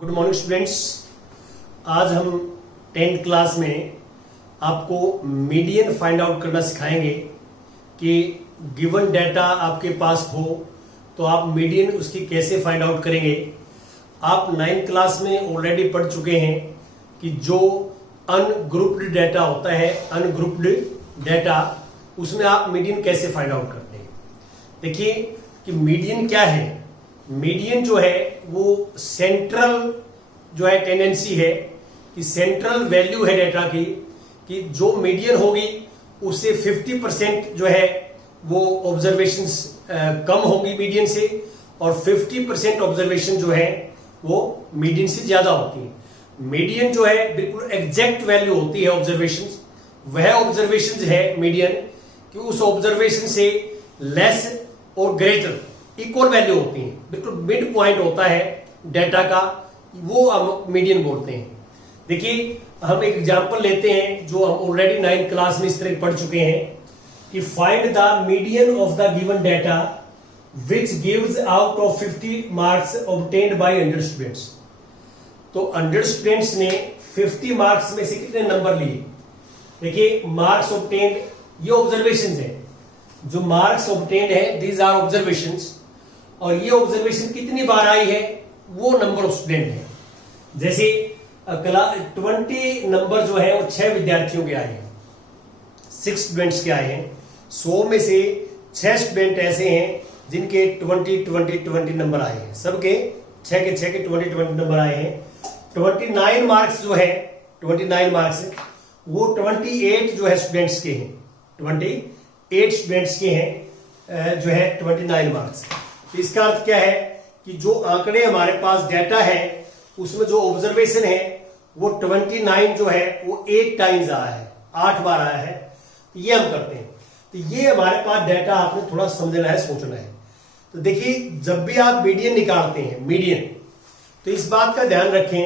Good morning students. आज हम 10th class में आपको मीडियन फाइंड आउट करना सिखाएंगे कि गिवन डाटा आपके पास हो तो आप मीडियन उसकी कैसे फाइंड आउट करेंगे। आप 9th क्लास में ऑलरेडी पढ़ चुके हैं कि जो अनग्रुप्ड डाटा होता है, अनग्रुप्ड डाटा, उसमें आप मीडियन कैसे फाइंड आउट करते हैं। देखिए कि मीडियन क्या है। मीडियन जो है वो सेंट्रल जो है टेंडेंसी है कि सेंट्रल वैल्यू है डाटा की कि जो मीडियन होगी उससे 50% जो है वो ऑब्जर्वेशंस कम होगी मीडियन से, और 50% ऑब्जर्वेशन जो है वो मीडियन से ज्यादा होती है। मीडियन जो है बिल्कुल एग्जैक्ट वैल्यू होती है ऑब्जर्वेशंस। वह ऑब्जर्वेशंस है मीडियन कि उस ऑब्जर्वेशन से लेस और ग्रेटर इक्वल वैल्यू होती है, बिल्कुल मिड पॉइंट होता है डाटा का, वो हम मीडियन बोलते हैं। देखिए हम एक एग्जांपल लेते हैं जो हम ऑलरेडी 9th क्लास में इस तरह पढ़ चुके हैं कि find the median of the given data which gives out of 50 marks obtained by 100 students. तो 100 स्टूडेंट्स ने 50 मार्क्स में से कितने नंबर लिए। देखिए मार्क्स ऑब्टेन्ड ये ऑब्जर्वेशन है, जो मार्क्स ऑब्टेन्ड है दीज आर ऑब्जर्वेशंस, और ये ऑब्जर्वेशन कितनी बार आई है वो नंबर ऑफ स्टूडेंट है। जैसे 20 नंबर जो है वो 6 विद्यार्थियों के आए हैं, 6 स्टूडेंट्स के आए हैं। 100 में से 6 स्टूडेंट ऐसे हैं जिनके 20 नंबर आए हैं, सबके 6 के 20 नंबर आए हैं। 29 मार्क्स जो है 29 मार्क्स वो 28 जो है स्टूडेंट्स के हैं, 28 स्टूडेंट्स के हैं जो है 29 मार्क्स। तो इसका अर्थ क्या है कि जो आंकड़े हमारे पास डाटा है उसमें जो ऑब्जर्वेशन है वो 29 जो है वो 8 टाइम्स आया है, 8 बार आया है। तो ये हम करते हैं। तो ये हमारे पास डाटा आपने थोड़ा समझना है, सोचना है। तो देखिए जब भी आप मीडियन निकालते हैं, मीडियन, तो इस बात का ध्यान रखें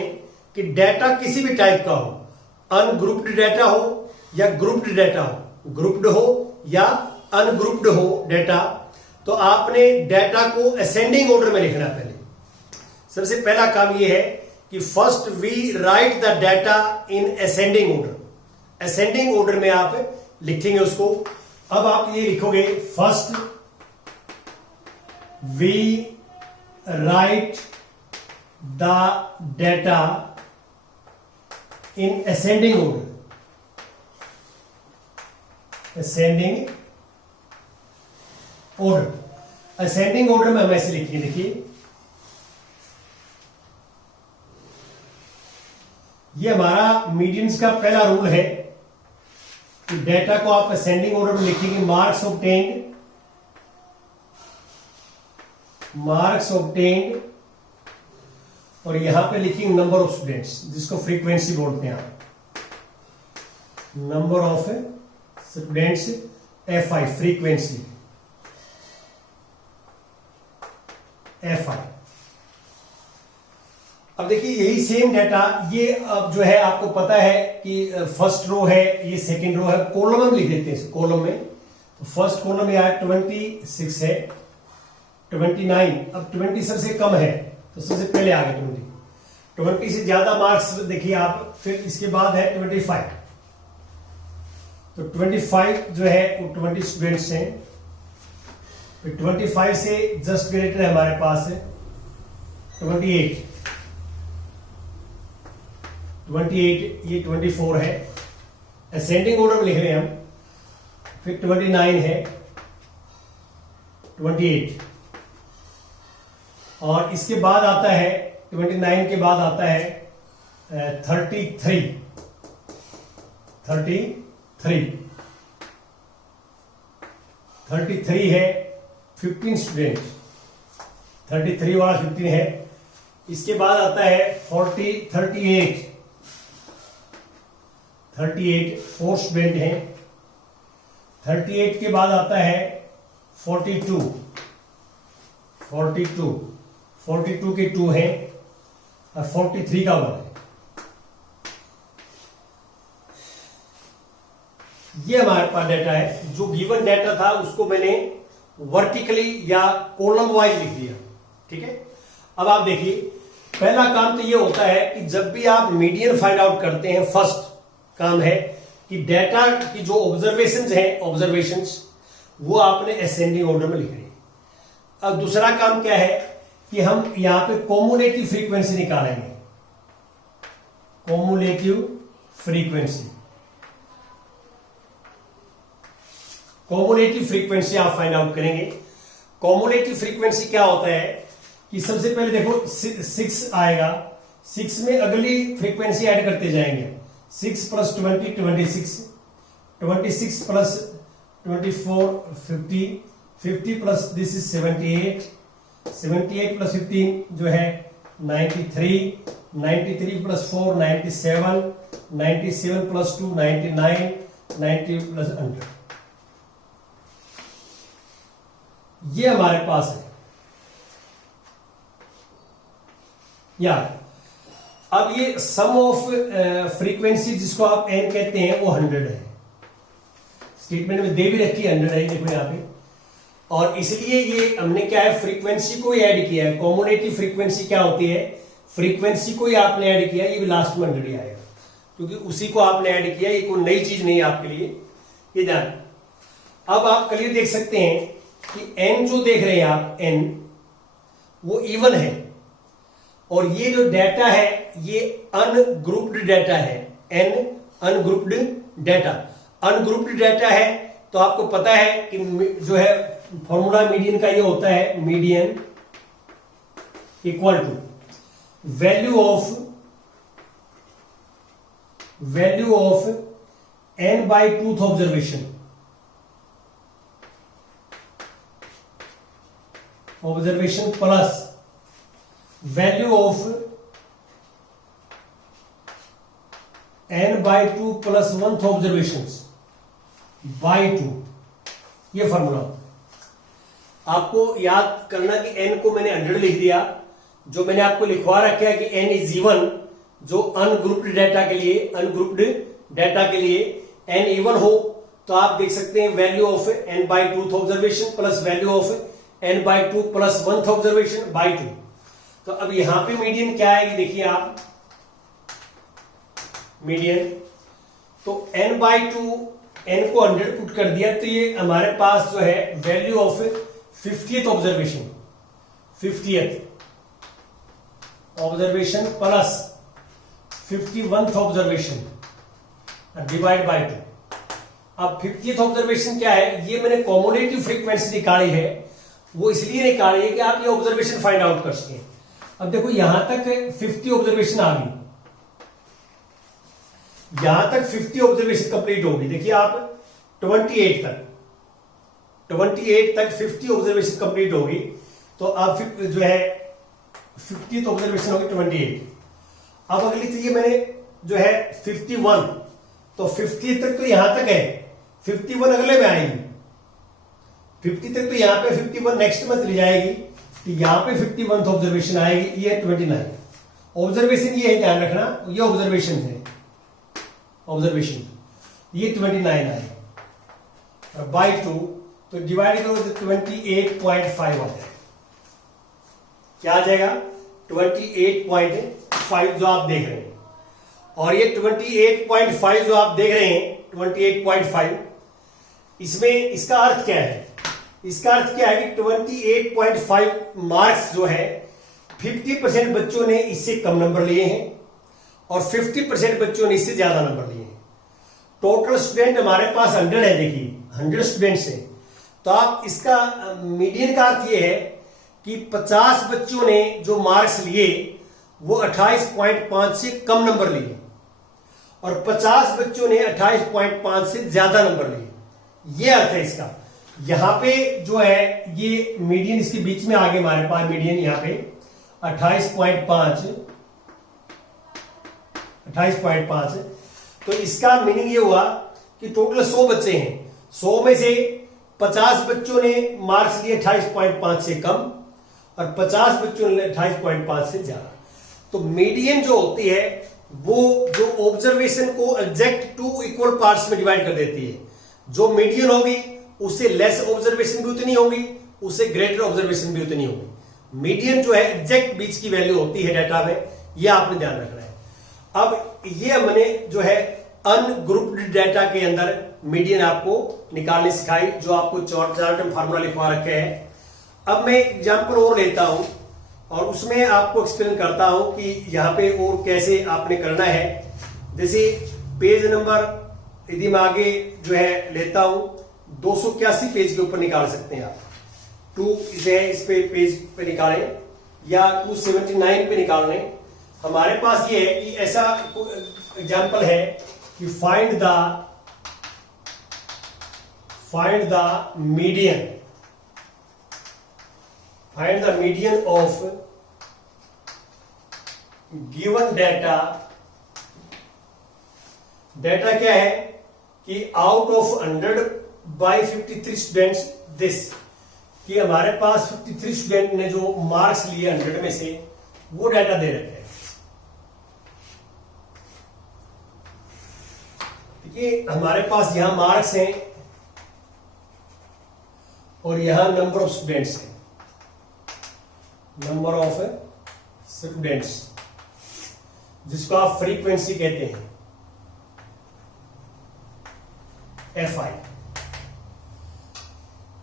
कि डाटा किसी भी टाइप का हो, अनग्रुप्ड डाटा हो या ग्रुप्ड डाटा हो, ग्रुप्ड हो या अनग्रुप्ड हो डाटा, तो आपने डाटा को असेंडिंग ऑर्डर में लिखना है। पहले सबसे पहला काम यह है कि first we write the data in ascending order. Ascending order में आप लिखेंगे उसको। अब आप ये लिखोगे first we write the data in ascending order. Ascending order, ascending order में हम ऐसे लिखिए। देखिए ये हमारा मीडियंस का पहला रूल है कि डाटा को आप असेंडिंग ऑर्डर में लिखेंगे। मार्क्स ऑब्टेन्ड और यहां पे लिखेंगे नंबर ऑफ स्टूडेंट्स, जिसको फ्रीक्वेंसी बोलते हैं आप, number of students, FI frequency, FI। अब देखिए यही सेम डाटा ये अब जो है आपको पता है कि फर्स्ट रो है, ये सेकंड रो है, कॉलम में लिख देते हैं। कॉलम में तो फर्स्ट कॉलम में आया 26 है, 29। अब 20 सबसे कम है तो सबसे पहले आ गया 20 से ज्यादा मार्क्स देखिए आप। फिर इसके बाद है 25। तो 25 जो है वो 20 स्टूडेंट्स हैं। फिर 25 से जस्ट ग्रेटर है हमारे पास है 28, ये 24 है। असेंडिंग ऑर्डर में लिख रहे हैं हम। फिर 29 है, 28, और इसके बाद आता है 29 के बाद आता है 33 है 15 स्टूडेंट, 33 वाला 15 है। इसके बाद आता है 38 4 स्टूडेंट हैं। 38 के बाद आता है 42 के 2 हैं, और 43 का 1 है। ये हमारे पास डाटा है। जो गिवन डाटा था उसको मैंने वर्टिकली या कॉलम वाइज लिख दिया। ठीक है। अब आप देखिए पहला काम तो ये होता है कि जब भी आप मीडियन फाइंड आउट करते हैं, फर्स्ट काम है कि डेटा की जो ऑब्जर्वेशंस हैं, ऑब्जर्वेशंस वो आपने असेंडिंग ऑर्डर में लिखनी है। अब दूसरा काम क्या है कि हम यहां पे कॉम्युलेटिव फ्रीक्वेंसी निकालेंगे। कॉम्युलेटिव फ्रीक्वेंसी, कॉम्युलेटिव फ्रीक्वेंसी आप फाइंड आउट करेंगे। कॉम्युलेटिव फ्रीक्वेंसी क्या होता है कि सबसे पहले देखो 6 आएगा, 6 में अगली फ्रीक्वेंसी ऐड करते जाएंगे। 6 + 20 26, 26 + 24 50, 50 प्लस दिस इज 78, 78 + 15 जो है 93, 93 + 4 97, 97 + 2 99, 90 + 100। ये हमारे पास है यार। अब ये सम ऑफ फ्रीक्वेंसी जिसको आप एन कहते हैं वो 100 है। स्टेटमेंट में दे भी रखी है 100 है, देखो यहाँ पे। और इसलिए ये हमने क्या है, फ्रीक्वेंसी को ही ऐड किया है। कॉम्युलेटिव फ्रीक्वेंसी क्या होती है, फ्रीक्वेंसी को ही आपने ऐड किया, ये भी लास्ट में 100 ही आएगा क्योंकि उसी को आपने ऐड किया। ये कोई नई चीज नहीं है आपके लिए, ये जान। अब आप क्लियर देख सकते हैं कि एन जो देख रहे हैं आप, एन वो इवन है और ये जो डाटा है ये अनग्रुप्ड डाटा है। An ungrouped data, ungrouped data है तो आपको पता है कि जो है फॉर्मूला मीडियन का ये होता है, median equal to value of n by twoth observation plus value of n by 2 + 1th observation by 2। ये फॉर्मूला आपको याद करना कि n को मैंने 100 लिख दिया। जो मैंने आपको लिखवा रखा है कि n इज इवन, जो अनग्रुप्ड डाटा के लिए, अनग्रुप्ड डाटा के लिए n इवन हो तो आप देख सकते हैं value of n by 2th observation plus value of n by 2 + 1th observation by 2। तो अब यहां पे मीडियन क्या आएगी, देखिए आप मीडियन, तो n बाई 2, n को 100 पुट कर दिया तो ये हमारे पास जो है value of 50th observation, 50th observation plus 51th observation divide by 2। अब 50th ऑब्जर्वेशन क्या है, ये मैंने कॉम्युलेटिव फ्रीक्वेंसी निकाली है, वो इसलिए निकाली है कि आप ये ऑब्जर्वेशन फाइंड आउट कर सकें। अब देखो यहां तक 50 ऑब्जर्वेशन आ गई, यहां तक 50 ऑब्जर्वेशन कंप्लीट होगी। देखिए आप 28 तक 50 ऑब्जर्वेशन कंप्लीट होगी तो अब जो है 50th ऑब्जर्वेशन होगी 28। अब अगली चीज मैंने जो है 51, तो 50 तक तो यहां तक है, 51 अगले में आएगी, 50 तक तो यहां पे 51 नेक्स्ट में चली जाएगी, तो यहां पे 51th ऑब्जर्वेशन आएगी, ये 29 ऑब्जर्वेशन, ये है ध्यान रखना, ये ऑब्जर्वेशन है, ऑब्जर्वेशन ये 29 आएगा और बाई 2 तो डिवाइड करो तो 28.5 आ जाएगा। क्या आ जाएगा, 28.5 जो आप देख रहे हैं। और ये 28.5 जो आप देख रहे हैं 28.5, इसमें इसका अर्थ क्या है, इसका अर्थ क्या है कि 28.5 मार्क्स जो है 50% बच्चों ने इससे कम नंबर लिए हैं और 50% बच्चों ने इससे ज्यादा नंबर लिए हैं। टोटल स्टूडेंट हमारे पास 100 है, देखिए 100 स्टूडेंट्स हैं, तो आप इसका मीडियन का अर्थ ये है कि 50 बच्चों ने जो मार्क्स लिए वो 28.5 से कम नंबर लिए और 50 बच्चों ने 28.5 से ज्यादा नंबर लिए, ये अर्थ है इसका। यहां पे जो है ये मीडियन इसके बीच में आगे हमारे पास मीडियन यहां पे 28.5, तो इसका मीनिंग ये हुआ कि टोटल 100 बच्चे हैं, 100 में से 50 बच्चों ने मार्क्स लिए 28.5 से कम और 50 बच्चों ने 28.5 से ज्यादा। तो मीडियन जो होती है वो जो ऑब्जर्वेशन को एग्जैक्ट 2 इक्वल पार्ट्स में डिवाइड कर देती है। जो मीडियन होगी उससे लेस ऑब्जर्वेशन भी उतनी होगी, उससे ग्रेटर ऑब्जर्वेशन भी उतनी होगी। मीडियन जो है एग्जैक्ट बीच की वैल्यू होती है डाटा में, यह आपने ध्यान रखना है। अब ये हमने जो है अनग्रुप्ड डाटा के अंदर मीडियन आपको निकालनी सिखाई, जो आपको चार्ट में फार्मूला लिखवा रखे हैं। अब मैं एग्जांपल और लेता हूं और उसमें आपको एक्सप्लेन करता हूं कि यहां पे और कैसे आपने करना है। जैसे पेज नंबर यदि मैं आगे जो है लेता हूं 281 पेज के ऊपर निकाल सकते हैं आप। 2 इसे इस पे पेज पे निकालें या 279 पे निकाल लें। हमारे पास ये है कि ऐसा एग्जांपल है कि find the median of given data. Data क्या है कि out of 100 by 53 students this, कि हमारे पास 53 स्टूडेंट ने जो मार्क्स लिए 100 में से, वो डाटा दे रखे हैं। देखिए हमारे पास यहां मार्क्स हैं और यहां नंबर ऑफ स्टूडेंट्स हैं, नंबर ऑफ स्टूडेंट्स, जिसको आप फ्रीक्वेंसी कहते हैं, FI।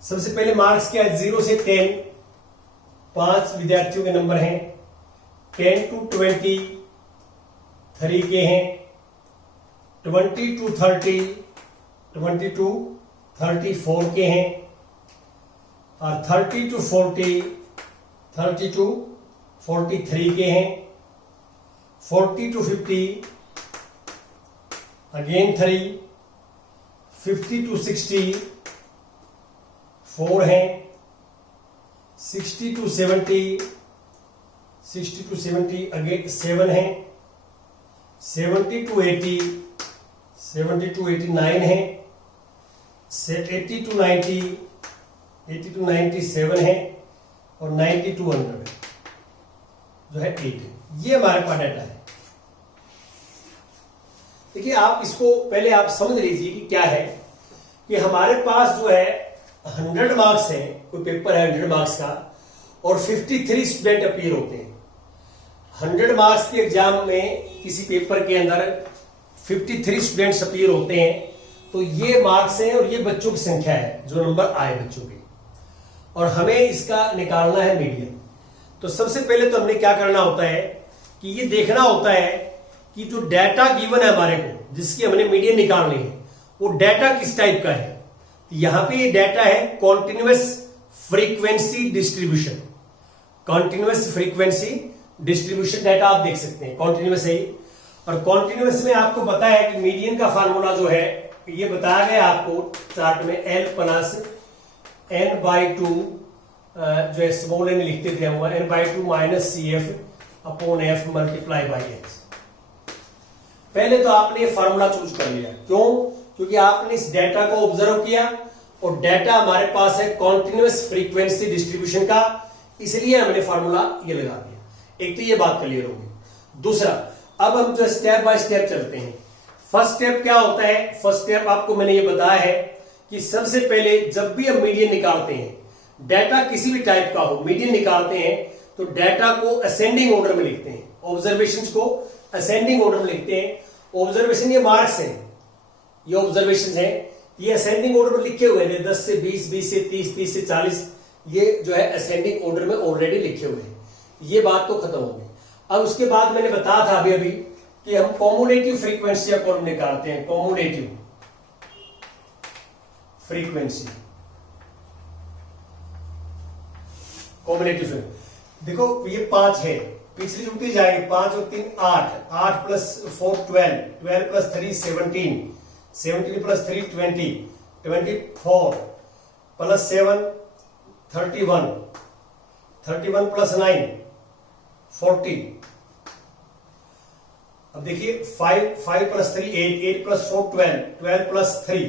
सबसे पहले मार्क्स क्या है, 0 से 10, 5 विद्यार्थियों के नंबर हैं। 10 to 20 3 के हैं। 20 to 30 4 के हैं। और 30 to 43 के हैं। 40 to 50 अगेन 3। 50 to 60 4 हैं। 60 to 70 अगेन 7 हैं। 70 to 89 हैं। 80 to 90 7 हैं। और 90 to 100 जो है 8 है। ये हमारे पास डाटा है। देखिए आप इसको पहले आप समझ लीजिए कि क्या है कि हमारे पास जो है 100 मार्क्स है, कोई पेपर है 100 मार्क्स का, और 53 स्टूडेंट अपीयर होते हैं। 100 मार्क्स के एग्जाम में किसी पेपर के अंदर 53 स्टूडेंट्स अपीयर होते हैं, तो ये मार्क्स हैं और ये बच्चों की संख्या है जो नंबर आए बच्चों के, और हमें इसका निकालना है मीडियन। तो सबसे पहले तो हमने क्या करना होता है कि ये देखना होता है कि जो डाटा गिवन है हमारे को, जिसकी हमने मीडियन निकालनी है, वो डाटा किस टाइप का है। यहां पे ये डाटा है continuous frequency distribution. Continuous frequency distribution data आप देख सकते हैं, कॉन्टिन्यूअस है। और कॉन्टिन्यूअस में आपको पता है कि मीडियन का फार्मूला जो है ये बताया गया आपको चार्ट में, L प्लस n/2 जो है स्मॉल n लिखते थे हम, n/2 minus CF upon F multiply by X। पहले तो आपने ये फार्मूला चूज कर लिया, क्यों? क्योंकि आपने इस डाटा को ऑब्जर्व किया और डाटा हमारे पास है कॉन्टिन्यूअस फ्रीक्वेंसी डिस्ट्रीब्यूशन का, इसलिए हमने फार्मूला ये लगा दिया। एक तो ये बात क्लियर होगी। दूसरा, अब हम जो स्टेप बाय स्टेप चलते हैं। फर्स्ट स्टेप क्या होता है? फर्स्ट स्टेप आपको मैंने ये बताया है कि सबसे पहले जब भी हम मीडियन निकालते हैं, डाटा किसी भी टाइप का हो, मीडियन निकालते हैं तो डाटा को असेंडिंग ऑर्डर में लिखते हैं, ऑब्जर्वेशंस को असेंडिंग ऑर्डर में लिखते हैं। ऑब्जर्वेशन ये मार्क्स हैं, ये ऑब्जर्वेशन है, ये असेंडिंग ऑर्डर में लिखे हुए हैं, 10 से 20, 20 से 30, 30 से 40, ये जो है असेंडिंग ऑर्डर में ऑलरेडी लिखे हुए हैं। ये बात तो खत्म हो गई। अब उसके बाद मैंने बताया था अभी कि हम कॉम्युलेटिव फ्रीक्वेंसी कौन निकालते हैं, कॉम्युलेटिव फ्रीक्वेंसी। कॉम्युलेटिव देखो ये 5 है, पिछली जुड़ती जाएगी, 5 और 3 8, 8 plus 4 12, 12 plus 3 17, 17 plus 3 20, 24 plus 7 31, 31 plus 9 40। अब देखिए 5 प्लस 3 8, 8 प्लस 4 12, 12 प्लस 3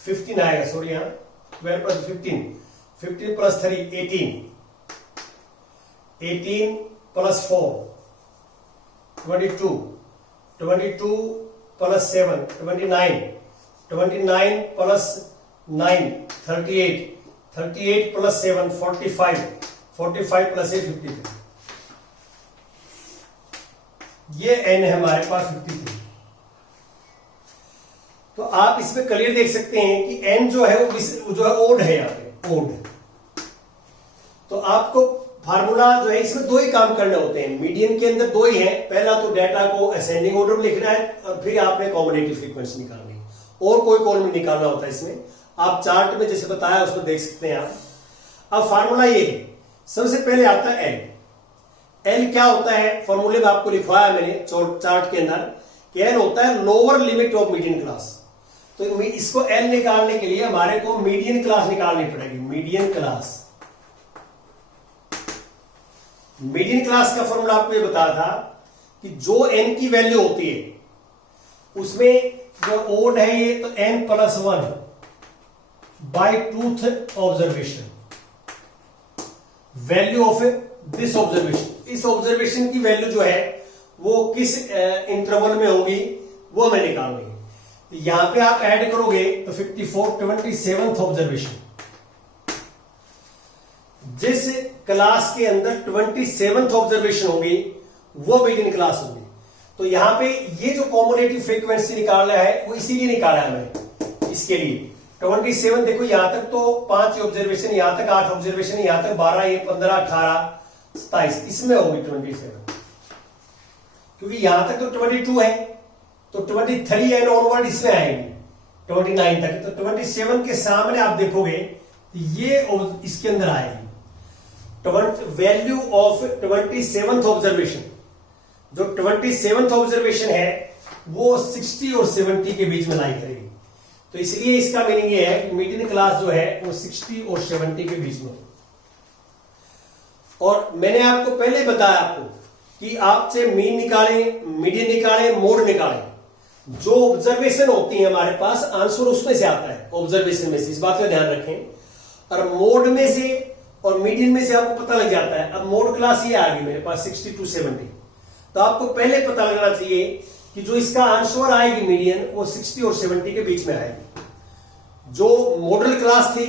15 आएगा, सॉरी यहां 12 plus 15, 15 plus 3 18, 18 plus 4 22, 22 plus 7 29, 29 plus 9 38, 38 plus 7 45, 45 plus ए 53, ये n है हमारे पास 53। तो आप इसमें क्लियर देख सकते हैं कि n जो है वो जो है ओड है, यहाँ पे ओड। तो आपको फार्मूला जो है इसमें दो ही काम करने होते हैं, मीडियन के अंदर दो ही है। पहला तो डेटा को असेंडिंग ऑर्डर में लिखना है और फिर आपने कॉम्बिनेटिव फ्रीक्वेंसी निकालनी है, और कोई कॉलम निकालना होता है इसमें। आप चार्ट में जैसे बताया उसमें देख सकते हैं आप। अब फार्मूला ये है, सबसे पहले आता है एल। एल क्या होता है, फॉर्मूले में आपको लिखवाया मैंने चार्ट के अंदर कि एल होता है lower limit of median class. तो इसको एल निकालने के लिए हमारे को मीडियन क्लास निकालनी पड़ेगी। मीडियन क्लास, मीडियन क्लास का फॉर्मूला आपको ये बताया था कि जो एन की वैल्यू होती है उसमें जो ओड है ये, तो n plus 1 by twoth observation, value of this observation. इस ऑब्जर्वेशन की वैल्यू जो है वो किस इंटरवल में होगी वो हमें निकालनी है। यहां पे आप ऐड करोगे तो 54 27th ऑब्जर्वेशन, जिस क्लास के अंदर 27th ऑब्जर्वेशन होगी वो मीडियन क्लास होगी। तो यहां पे ये जो कॉम्युलेटिव फ्रीक्वेंसी निकालना है वो इसीलिए निकाला है मैंने, इसके लिए 27। देखो यहां तक तो 5 ऑब्जर्वेशन, यहां तक 8 ऑब्जर्वेशन, यहां तक 12, ये 15, 18, 27, इसमें होगी 27, क्योंकि यहां तक तो 22 है, तो 23 एंड ऑनवर्ड इसमें आएंगे 29 तक। तो 27 के सामने आप देखोगे ये इसके अंदर आएगी वैल्यू ऑफ 27th ऑब्जर्वेशन। जो 27th ऑब्जर्वेशन है वो 60 और 70 के बीच में लाई करेगी। तो इसलिए इसका मीनिंग ये है कि मीडियन क्लास जो है वो 60 और 70 के बीच में। और मैंने आपको पहले बताया आपको कि आपसे मीन निकाले, मीडियन निकाले, मोड निकाले। जो ऑब्जर्वेशन होती है हमारे पास, आंसर उसमें से आता है, ऑब्जर्वेशन में से, इस बात का ध्यान रखें। और मोड में से और मीडियन में से आपको पता लग जाता है। अब मोड क्लास ये आ गई मेरे पास 60 to 70, तो आपको पहले पता लगना चाहिए कि जो इसका आंसर आएगी मीडियन वो 60 और 70 के बीच में आएगी। जो मॉडल क्लास थी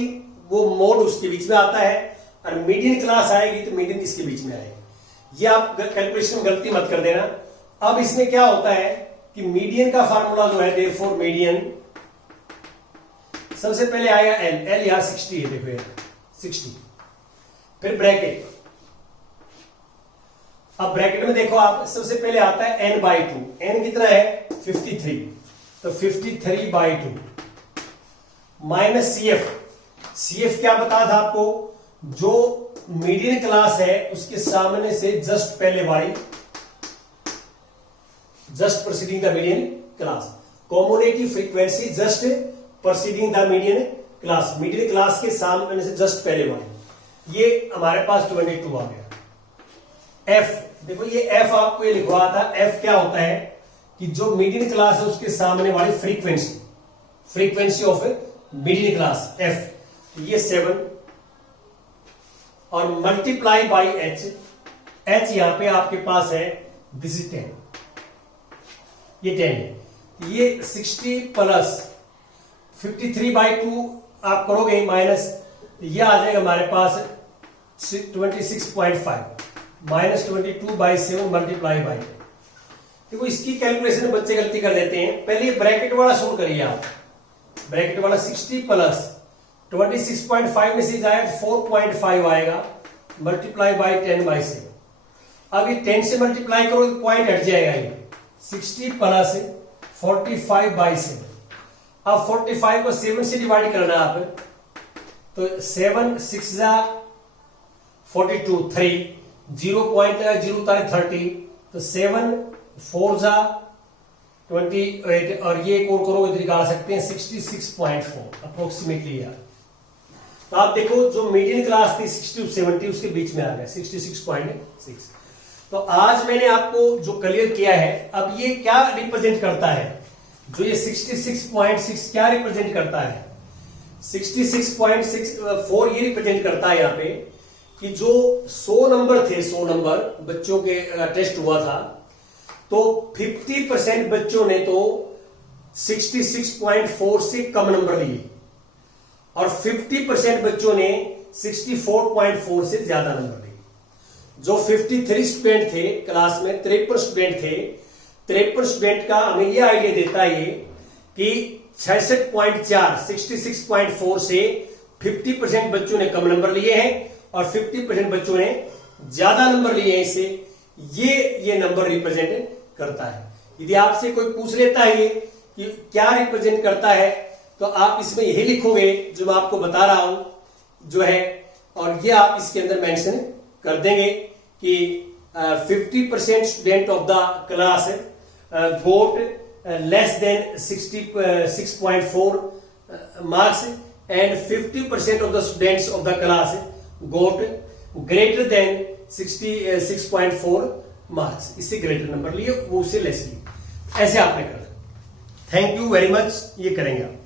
वो मोड उसके बीच में आता है, और मीडियन क्लास आएगी तो मीडियन इसके बीच में आएगी। ये आप कैलकुलेशन में गलती मत कर देना। अब इसमें क्या होता है कि मीडियन का फार्मूला जो है, देयरफॉर मीडियन, सबसे पहले आएगा एल। एल यहां 60 है, देखो यार 60, फिर ब्रैकेट। अब ब्रैकेट में देखो आप, सबसे पहले आता है n बाई 2। n कितना है 53, तो 53 बाई 2 माइनस CF। CF क्या बताया था आपको, जो मीडियन क्लास है उसके सामने से जस्ट पहले वाली, just proceeding the median class. Cumulative frequency just proceeding the median class, median class के सामने से जस्ट पहले वाली, ये हमारे पास 22 आ गया। F देखो, ये F आपको ये लिखवा था। F क्या होता है कि जो मीडियन क्लास है उसके सामने वाली frequency, frequency of median class F, ये 7 और मल्टीप्लाई बाई H। H यहां पे आपके पास है, दिस इज 10, ये 10 है। ये 60 प्लस 53 बाई 2 आप करोगे माइनस, ये आ जाएगा हमारे पास 26.5 माइनस 22 बाई 7 मल्टीप्लाई बाई। देखो इसकी कैलकुलेशन में बच्चे गलती कर देते हैं। पहले ब्रैकेट वाला शुरू करिए आप, ब्रैकेट वाला 60 प्लस 26.5 में से जाए 4.5 आएगा, मल्टीप्लाई बाई 10 बाई 7। अब ये 10 से मल्टीप्लाई करो तो पॉइंट हट जाएगा, ये 60 प्लस 45 बाई 7। अब 45 को 7 से डिवाइड करना आप, तो 7 6 जा 42, 3 0.0 30, तो 7 4 जा 28, और ये एक और करोगे तो निकाल सकते हैं 66.4 अप्रोक्सीमेटली यार। तो आप देखो जो मीडियन क्लास थी 60 to 70 उसके बीच में आ गया 66.6। तो आज मैंने आपको जो क्लियर किया है, अब ये क्या रिप्रेजेंट करता है, जो ये 66.6 क्या रिप्रेजेंट करता है, 66.64 ये रिप्रेजेंट करता है यहाँ पे कि जो 100 नंबर थे, 100 नंबर बच्चों के टेस्ट हुआ था, तो 50% बच्चों ने तो 66.4 से कम नंबर लिए, और 50% बच्चों ने 64.4 से ज्यादा नंबर लिए। जो 53 स्टूडेंट थे क्लास में, 53 स्टूडेंट थे, 53 स्टूडेंट का हमें यह आइडिया देता है कि 66.4 66.4 से 50% बच्चों ने कम नंबर लिए हैं और 50% बच्चों ने ज्यादा नंबर लिए हैं। इससे ये नंबर रिप्रेजेंट करता है। यदि आपसे कोई पूछ लेता है कि क्या रिप्रेजेंट करता है, तो आप इसमें यही लिखोगे जो मैं आपको बता रहा हूं जो है, और ये आप इसके अंदर मेंशन कर देंगे कि 50% student of the class got less than 66.4 marks and 50% of the students of the class got greater than 66.4 marks। इससे ग्रेटर नंबर लिए, वो उससे लेस लिए, ऐसे आपने करना। Thank you very much. ये करेंगे आप।